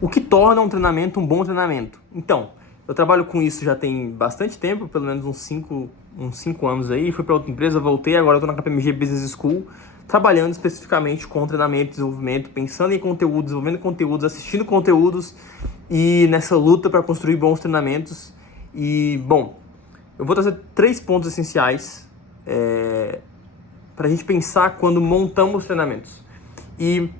O que torna um treinamento um bom treinamento? Então, eu trabalho com isso já tem bastante tempo, pelo menos uns 5 anos aí. Fui para outra empresa, voltei, agora eu tô na KPMG Business School, trabalhando especificamente com treinamento, desenvolvimento, pensando em conteúdo, desenvolvendo conteúdos, assistindo conteúdos e nessa luta para construir bons treinamentos. E, bom, eu vou trazer 3 pontos essenciais para a gente pensar quando montamos treinamentos. E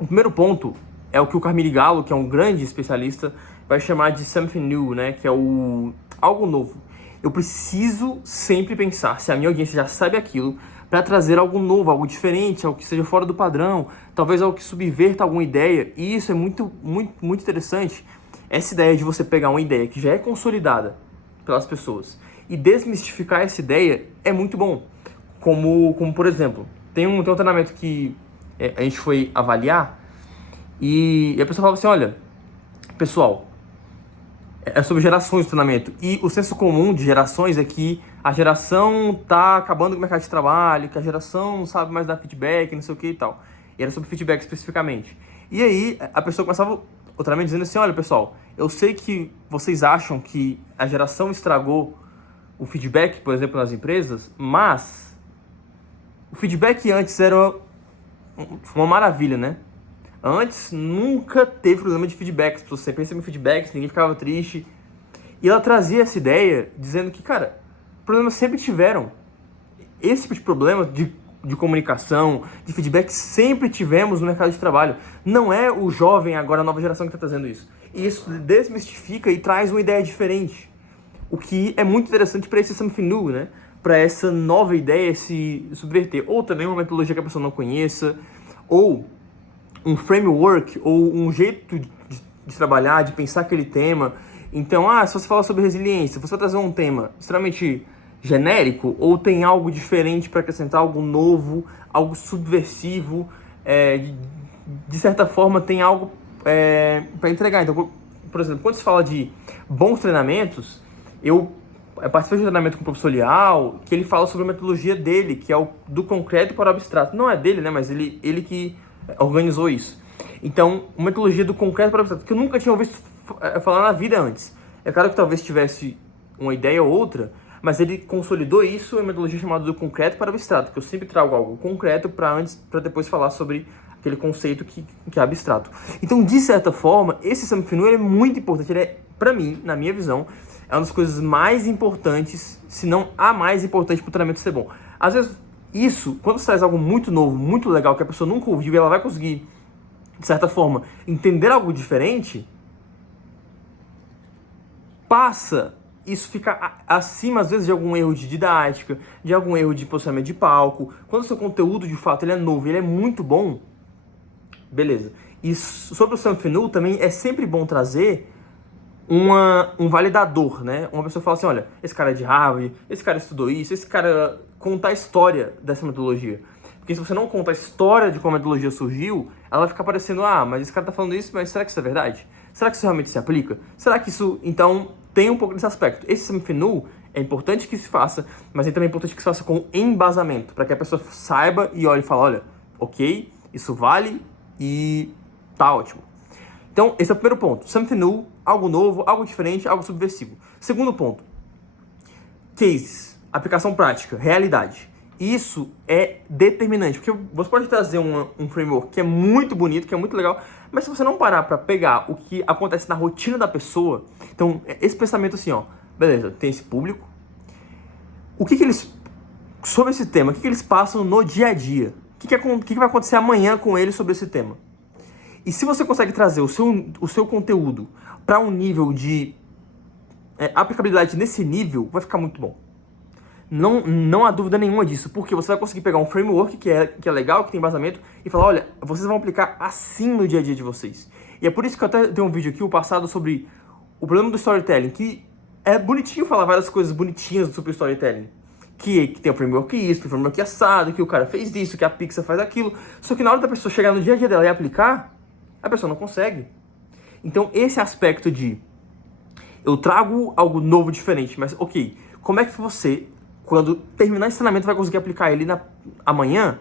o primeiro ponto é o que o Carmine Gallo, que é um grande especialista, vai chamar de something new, né? Que é algo novo. Eu preciso sempre pensar se a minha audiência já sabe aquilo para trazer algo novo, algo diferente, algo que seja fora do padrão, talvez algo que subverta alguma ideia. E isso é muito, muito, muito interessante. Essa ideia de você pegar uma ideia que já é consolidada pelas pessoas e desmistificar essa ideia é muito bom. Como por exemplo, tem um treinamento que a gente foi avaliar e a pessoa falava assim, olha, pessoal, é sobre gerações do treinamento. E o senso comum de gerações é que a geração tá acabando com o mercado de trabalho, que a geração não sabe mais dar feedback, não sei o que e tal. E era sobre feedback especificamente. E aí a pessoa começava o treinamento dizendo assim, olha pessoal, eu sei que vocês acham que a geração estragou o feedback, por exemplo, nas empresas, mas o feedback antes era uma maravilha, né? Antes nunca teve problema de feedback, as pessoas sempre recebiam feedbacks, ninguém ficava triste. E ela trazia essa ideia dizendo que, cara, problemas sempre tiveram. Esse tipo de problema de comunicação, de feedback, sempre tivemos no mercado de trabalho. Não é o jovem, agora a nova geração que está trazendo isso. E isso desmistifica e traz uma ideia diferente. O que é muito interessante para esse something new, né? Para essa nova ideia se subverter. Ou também uma metodologia que a pessoa não conheça, ou um framework, ou um jeito de trabalhar, de pensar aquele tema. Então, se você fala sobre resiliência, você vai trazer um tema extremamente genérico, ou tem algo diferente para acrescentar, algo novo, algo subversivo, de certa forma tem algo para entregar. Então, por exemplo, quando se fala de bons treinamentos, eu participei de um treinamento com o professor Lial, que ele fala sobre a metodologia dele, que é o do concreto para o abstrato. Não é dele, né, mas ele que organizou isso. Então, uma metodologia do concreto para o abstrato, que eu nunca tinha ouvido falar na vida antes. É claro que talvez tivesse uma ideia ou outra, mas ele consolidou isso em uma metodologia chamada do concreto para o abstrato, que eu sempre trago algo concreto para depois falar sobre aquele conceito que é abstrato. Então, de certa forma, esse something new é muito importante. Ele para mim, na minha visão, é uma das coisas mais importantes, se não a mais importante para o treinamento ser bom. Às vezes, isso, quando você traz algo muito novo, muito legal, que a pessoa nunca ouviu e ela vai conseguir, de certa forma, entender algo diferente, isso fica acima, às vezes, de algum erro de didática, de algum erro de posicionamento de palco. Quando o seu conteúdo, de fato, ele é novo, ele é muito bom, beleza. E sobre o something new, também é sempre bom trazer um validador, né? Uma pessoa fala assim, olha, esse cara é de Harvard, esse cara estudou isso, esse cara contar a história dessa metodologia. Porque se você não conta a história de como a metodologia surgiu, ela vai ficar parecendo, mas esse cara tá falando isso, mas será que isso é verdade? Será que isso realmente se aplica? Será que isso, então, tem um pouco desse aspecto? Esse something new é importante que se faça, mas é também importante que se faça com embasamento, para que a pessoa saiba e olhe e fale, olha, ok, isso vale e tá ótimo. Então, esse é o primeiro ponto. Something new, algo novo, algo diferente, algo subversivo. Segundo ponto, cases, aplicação prática, realidade. Isso é determinante, porque você pode trazer um framework que é muito bonito, que é muito legal, mas se você não parar para pegar o que acontece na rotina da pessoa, então, esse pensamento assim, beleza, tem esse público, o que eles, sobre esse tema, o que eles passam no dia a dia? O que vai acontecer amanhã com eles sobre esse tema? E se você consegue trazer o seu conteúdo para um nível de aplicabilidade nesse nível, vai ficar muito bom. Não há dúvida nenhuma disso, porque você vai conseguir pegar um framework que é legal, que tem embasamento, e falar, olha, vocês vão aplicar assim no dia a dia de vocês. E é por isso que eu até tenho um vídeo aqui, o passado, sobre o problema do storytelling, que é bonitinho falar várias coisas bonitinhas sobre o storytelling. Que tem o framework isso, tem o framework assado, que o cara fez isso, que a Pixar faz aquilo. Só que na hora da pessoa chegar no dia a dia dela e aplicar, a pessoa não consegue. Então, esse aspecto de eu trago algo novo, diferente, mas ok, como é que você, quando terminar esse treinamento, vai conseguir aplicar ele amanhã?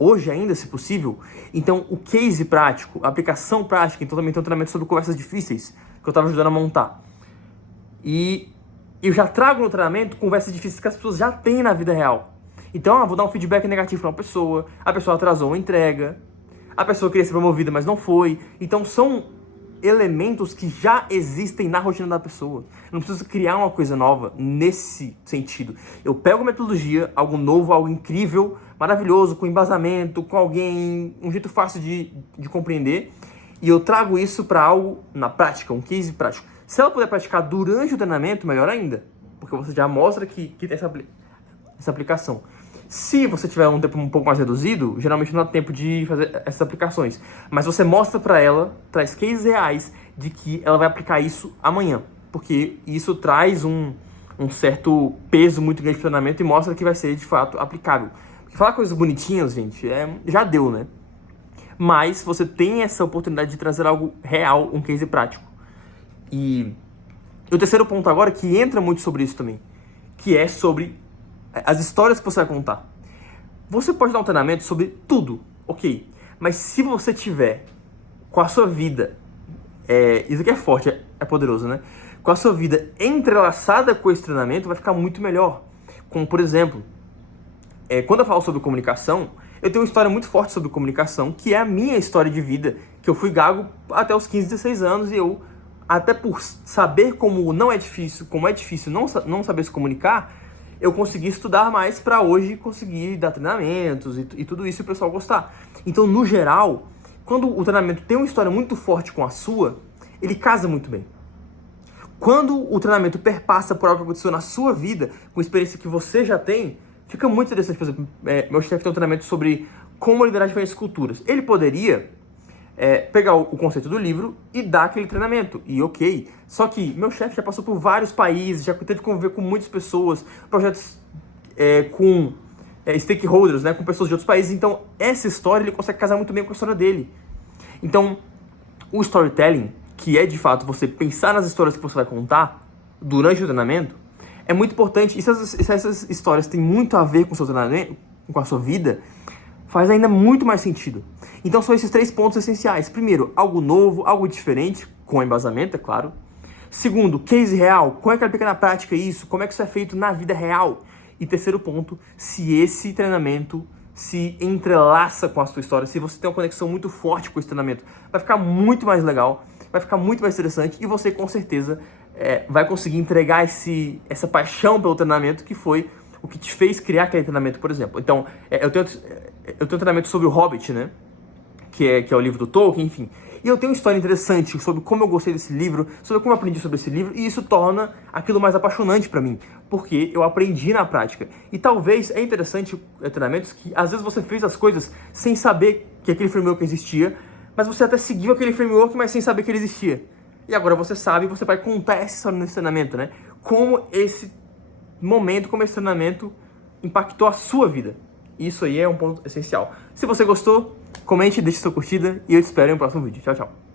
hoje ainda, se possível. Então, o case prático, a aplicação prática, então também tem um treinamento sobre conversas difíceis, que eu estava ajudando a montar. E eu já trago no treinamento conversas difíceis que as pessoas já têm na vida real. Então, vou dar um feedback negativo para uma pessoa, a pessoa atrasou uma entrega, a pessoa queria ser promovida, mas não foi. Então, são elementos que já existem na rotina da pessoa. Eu não preciso criar uma coisa nova nesse sentido. Eu pego metodologia, algo novo, algo incrível, maravilhoso, com embasamento, com alguém, um jeito fácil de compreender, e eu trago isso para algo na prática, um case prático. Se ela puder praticar durante o treinamento, melhor ainda, porque você já mostra que tem essa aplicação. Se você tiver um tempo um pouco mais reduzido, geralmente não dá tempo de fazer essas aplicações. Mas você mostra para ela, traz cases reais de que ela vai aplicar isso amanhã. Porque isso traz um certo peso muito grande pro treinamento e mostra que vai ser, de fato, aplicável. Porque falar coisas bonitinhas, gente, já deu, né? Mas você tem essa oportunidade de trazer algo real, um case prático. E o terceiro ponto agora, que entra muito sobre isso também, que é sobre as histórias que você vai contar. Você pode dar um treinamento sobre tudo, ok. Mas se você tiver com a sua vida, isso aqui é forte, é poderoso, né? Com a sua vida entrelaçada com esse treinamento, vai ficar muito melhor. Como, por exemplo, quando eu falo sobre comunicação, eu tenho uma história muito forte sobre comunicação, que é a minha história de vida, que eu fui gago até os 15, 16 anos, e eu, até por saber como é difícil não saber se comunicar, eu consegui estudar mais para hoje conseguir dar treinamentos e tudo isso e o pessoal gostar. Então, no geral, quando o treinamento tem uma história muito forte com a sua, ele casa muito bem. Quando o treinamento perpassa por algo que aconteceu na sua vida, com experiência que você já tem, fica muito interessante. Por exemplo, meu chefe tem um treinamento sobre como liderar diferentes culturas. Ele poderia pegar o conceito do livro e dar aquele treinamento, e ok. Só que meu chefe já passou por vários países, já teve que conviver com muitas pessoas, projetos com stakeholders, né, com pessoas de outros países. Então, essa história ele consegue casar muito bem com a história dele. Então, o storytelling, que é de fato você pensar nas histórias que você vai contar durante o treinamento, é muito importante. E se essas histórias têm muito a ver com o seu treinamento, com a sua vida, faz ainda muito mais sentido. Então são esses 3 pontos essenciais. Primeiro, algo novo, algo diferente, com embasamento, é claro. Segundo, case real, como é que aplica na prática isso? Como é que isso é feito na vida real? E terceiro ponto, se esse treinamento se entrelaça com a sua história, se você tem uma conexão muito forte com esse treinamento, vai ficar muito mais legal, vai ficar muito mais interessante e você com certeza vai conseguir entregar essa paixão pelo treinamento que foi o que te fez criar aquele treinamento, por exemplo. Então, eu tenho um treinamento sobre o Hobbit, né? Que é o livro do Tolkien, enfim. E eu tenho uma história interessante sobre como eu gostei desse livro, sobre como eu aprendi sobre esse livro, e isso torna aquilo mais apaixonante pra mim, porque eu aprendi na prática. E talvez é interessante treinamentos que às vezes você fez as coisas sem saber que aquele framework existia, mas você até seguiu aquele framework, mas sem saber que ele existia. E agora você sabe e você vai contar essa história nesse treinamento, né? Como esse treinamento impactou a sua vida. Isso aí é um ponto essencial. Se você gostou, comente, deixe sua curtida e eu te espero em um próximo vídeo. Tchau, tchau.